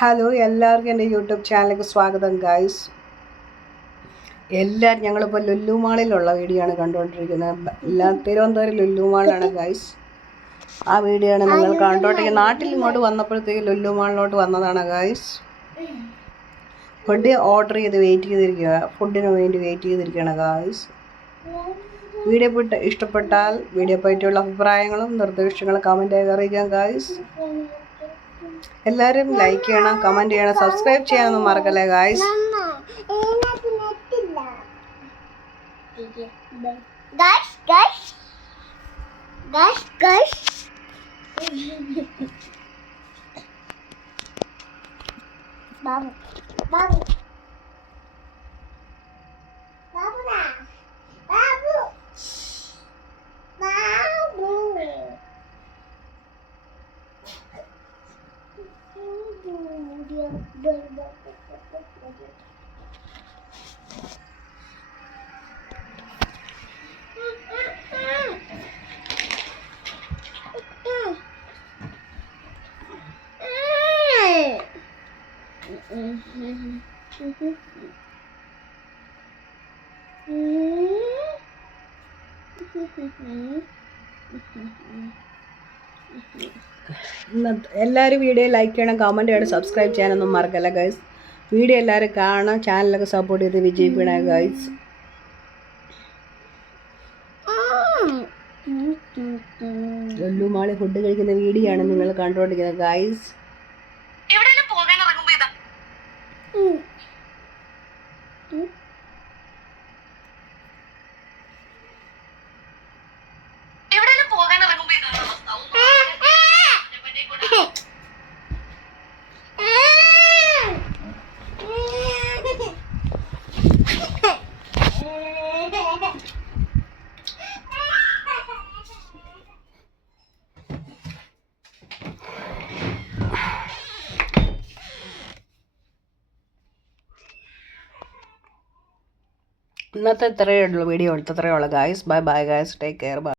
Hello, എല്ലാവർക്കും എൻ്റെ YouTube ചാനലിലേക്ക് സ്വാഗതം ഗായ്സ്. ഞങ്ങളിപ്പോൾ ലുലു മാളിലുള്ള വീഡിയോ ആണ് കണ്ടുകൊണ്ടിരിക്കുന്നത്. തിരുവനന്തപുരം ലുലു മാളിലാണ് ഗായ്സ്. ആ വീഡിയോ ആണ് നിങ്ങൾ കണ്ടുകൊണ്ടിരിക്കുന്നത്. നാട്ടിൽ ഇങ്ങോട്ട് വന്നപ്പോഴത്തേക്ക് ലുലു മാളിലോട്ട് വന്നതാണ് ഗായ്സ്. ഫുഡ് ഓർഡർ ചെയ്ത് ഫുഡിന് വേണ്ടി വെയിറ്റ് ചെയ്തിരിക്കുകയാണ് ഗായ്സ്. വീഡിയോ ഇഷ്ടപ്പെട്ടാൽ വീഡിയോ പറ്റിയുള്ള അഭിപ്രായങ്ങളും നിർദ്ദേശങ്ങളും കമൻറ്റായി അറിയിക്കാം ഗായ്സ്. എല്ലാവരും ലൈക്ക് ചെയ്യണം, കമൻറ്റ് ചെയ്യണം, സബ്സ്ക്രൈബ് ചെയ്യാനൊന്നും മറക്കല്ലേ ഗായ്സ്. എല്ലാവരും വീഡിയോ ലൈക്ക് ചെയ്യണം, കമൻറ്റ് ചെയ്യണം, സബ്സ്ക്രൈബ് ചെയ്യാനൊന്നും മറക്കല്ല ഗൈസ്. വീഡിയോ എല്ലാവരും കാണണം, ചാനലൊക്കെ സപ്പോർട്ട് ചെയ്ത് വിജയിപ്പിക്കണേ ഗൈസ്. ലുലു മാളിൽ ഫുഡ് കഴിക്കുന്ന വീഡിയോ ആണ് നിങ്ങൾ കണ്ടുകൊണ്ടിരിക്കുന്നത് ഗൈസ്. ഇന്നത്തെ ഇത്രയേ ഉള്ളൂ വീഡിയോ. ഇത്രയേ ഉള്ളൂ guys. Bye bye guys, take care. By.